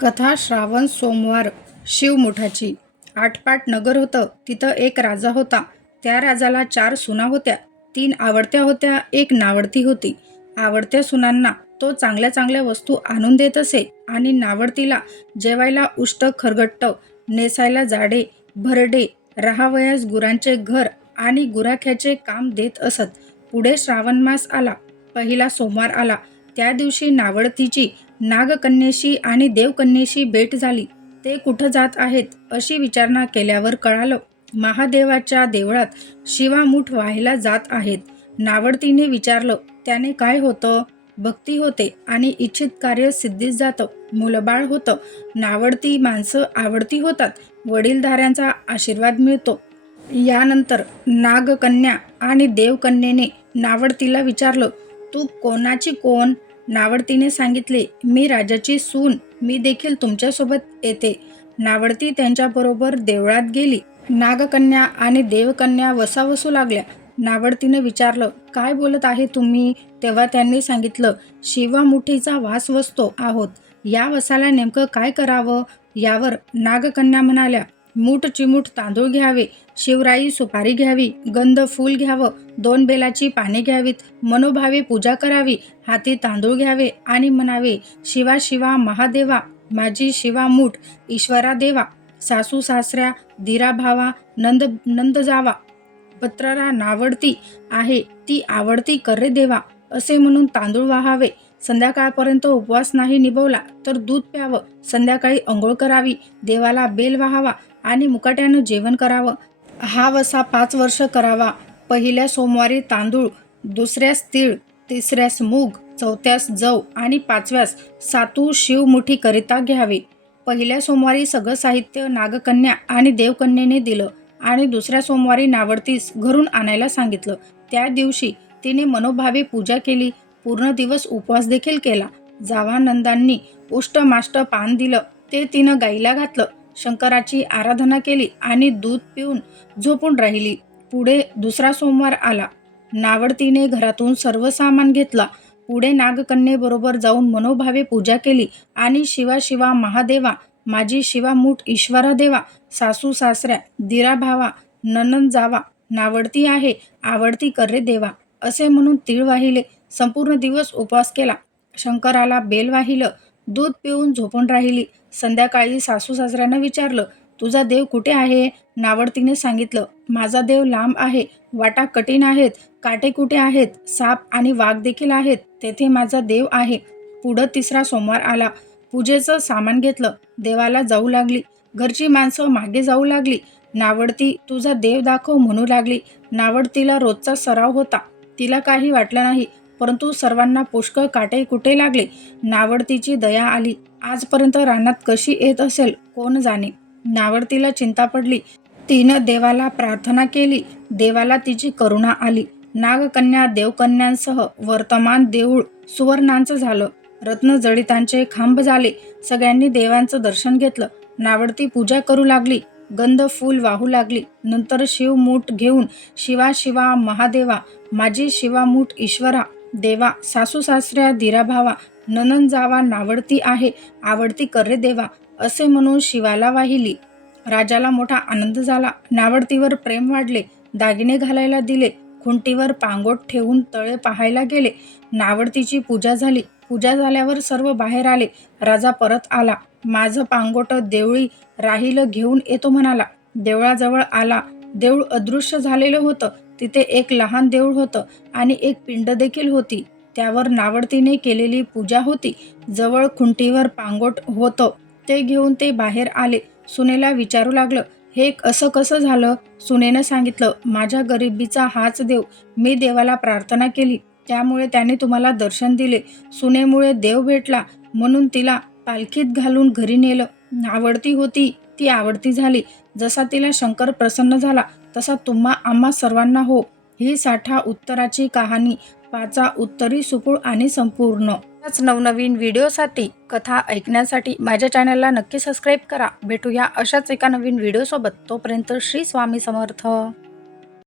कथा श्रावण सोमवार शिवमुठाची आठपाट नगर होतं तिथं एक राजा होता. त्या राजाला चार सुना होत्या. तीन आवडत्या होत्या एक नावडती होती. आवडत्या सुनांना तो चांगल्या चांगल्या वस्तू आणून देत असे आणि नावडतीला जेवायला उष्ट खरगट्ट नेसायला जाडे भरडे राहावयास गुरांचे घर आणि गुराख्याचे काम देत असत. पुढे श्रावण मास आला पहिला सोमवार आला. त्या दिवशी नावडतीची नागकन्येशी आणि देवकन्येशी भेट झाली. ते कुठं जात आहेत अशी विचारणा केल्यावर कळालं महादेवाच्या देवळात शिवामूठ व्हायला जात आहेत. नावडतीने विचारलं त्याने काय होतं? भक्ती होते आणि इच्छित कार्य सिद्धीस जातं. मुलबाळ होतं. नावडती माणसं आवडती होतात. वडीलधाऱ्यांचा आशीर्वाद मिळतो. यानंतर नागकन्या आणि देवकन्येने नावडतीला विचारलं तू कोणाची कोण? नावडतीने सांगितले मी राजाची सून मी देखील तुमच्यासोबत येते. नावडती त्यांच्याबरोबर देवळात गेली. नागकन्या आणि देवकन्या वसावसू लागल्या. नावडतीने विचारलं काय बोलत आहे तुम्ही? तेव्हा त्यांनी सांगितलं शिवामुठीचा वास वसतो आहोत. या वसाला नेमकं काय करावं? यावर नागकन्या म्हणाल्या मूठ चिमूठ तांदूळ घ्यावे शिवराई सुपारी घ्यावी गंध फूल घ्यावं दोन बेलाची पाने घ्यावीत मनोभावे पूजा करावी हाती तांदूळ घ्यावे आणि म्हणावे शिवा शिवा महादेवा माझी शिवा मूठ ईश्वरा देवा सासू सासऱ्या दिरा भावा नंद नंद जावा पत्राला नावडती आहे ती आवडती करे देवा असे म्हणून तांदूळ वाहावे संध्याकाळपर्यंत उपवास नाही निभवला तर दूध प्यावं संध्याकाळी अंघोळ करावी देवाला बेल वाहावा आणि मुकाट्यानं जेवण करावं. हा वसा पाच वर्ष करावा. पहिल्या सोमवारी तांदूळ दुसऱ्यास तीळ तिसऱ्यास मूग चौथ्यास जव आणि पाचव्यास सातू शिवमुठी करिता घ्यावे. पहिल्या सोमवारी सगळं साहित्य नागकन्या आणि देवकन्येने दिलं आणि दुसऱ्या सोमवारी नावडतीस घरून आणायला सांगितलं. त्या दिवशी तिने मनोभावे पूजा केली. पूर्ण दिवस उपवास देखील केला. जावानंदांनी उष्टमाष्ट पान दिलं ते तिनं गाईला घातलं. शंकराची आराधना केली आणि दूध पिऊन झोपून राहिली. पुढे दुसरा सोमवार आला. नावडतीने घरातून सर्व सामान घेतला. पुढे नागकन्येबरोबर जाऊन मनोभावे पूजा केली आणि शिवा शिवा महादेवा माझी शिवा मूठ ईश्वरा देवा सासू सासऱ्या दिरा भावा ननन जावा नावडती आहे आवडती करे देवा असे म्हणून तीळ वाहिले. संपूर्ण दिवस उपवास केला. शंकराला बेल वाहिलं दूध पिऊन झोपून राहिली. संध्याकाळी सासू सासऱ्यानं विचारलं तुझा देव कुठे आहे? नावडतीने सांगितलं माझा देव लांब आहे वाटा कठीण आहेत काटे कुठे आहेत साप आणि वाघ देखील आहेत तेथे माझा देव आहे. पुढं तिसरा सोमवार आला. पूजेचं सामान घेतलं देवाला जाऊ लागली. घरची माणसं मागे जाऊ लागली. नावडती तुझा देव दाखव म्हणू लागली. नावडतीला रोजचा सराव होता. तिला काही वाटलं नाही. परंतु सर्वांना पुष्कळ काटे कुठे लागले? नावडतीची दया आली. आजपर्यंत रानात कशी येत असेल? कोण जाणे? नावडतीला चिंता पडली. तिनं देवाला प्रार्थना केली. देवाला तिची करुणा आली. नागकन्या देवकन्यांसह वर्तमान देऊळ सुवर्णांचं झालं. रत्नजडितांचे खांब झाले. सगळ्यांनी देवांचं दर्शन घेतलं. नावडती पूजा करू लागली. गंध फूल वाहू लागली. नंतर शिवमूठ घेऊन शिवा शिवा महादेवा माझी शिवामूठ ईश्वरा देवा सासू सासऱ्या दिराभावा ननन जावा नावडती आहे आवडती कर रे देवा असे म्हणून शिवाला वाहिली. राजाला मोठा आनंद झाला. नावडतीवर प्रेम वाढले. दागिने घालायला दिले. खुंटीवर पांगोट ठेवून तळे पाहायला गेले. नावडतीची पूजा झाली. पूजा झाल्यावर सर्व बाहेर आले. राजा परत आला. माझं पांगोट देवळी राहिलं घेऊन येतो म्हणाला. देवळाजवळ आला. देऊळ अदृश्य झालेलं होतं. तिथे एक लहान देऊळ होतं आणि एक पिंड देखील होती. त्यावर नावडतीने केलेली पूजा होती. जवळ खुंटीवर पांगोट होतं. ते घेऊन ते बाहेर आले. सुनेला विचारू लागलं हे असं कसं झालं? सुनेनं सांगितलं माझ्या गरिबीचा हाच देव. मी देवाला प्रार्थना केली. त्यामुळे त्याने तुम्हाला दर्शन दिले. सुनेमुळे देव भेटला. म्हणून तिला पालखीत घालून घरी नेलं. आवडती होती. ती आवडती झाली. जसा तिला शंकर प्रसन्न झाला तसा तुम्हा आम्हा सर्वांना हो. ही साठा उत्तराची कहाणी. पाचा उत्तरी सुपूळ आणि संपूर्ण. नवनवीन व्हिडिओसाठी कथा ऐकण्यासाठी माझ्या चॅनलला नक्की सबस्क्राईब करा. भेटूया अशाच एका नवीन व्हिडिओसोबत. तोपर्यंत श्री स्वामी समर्थ.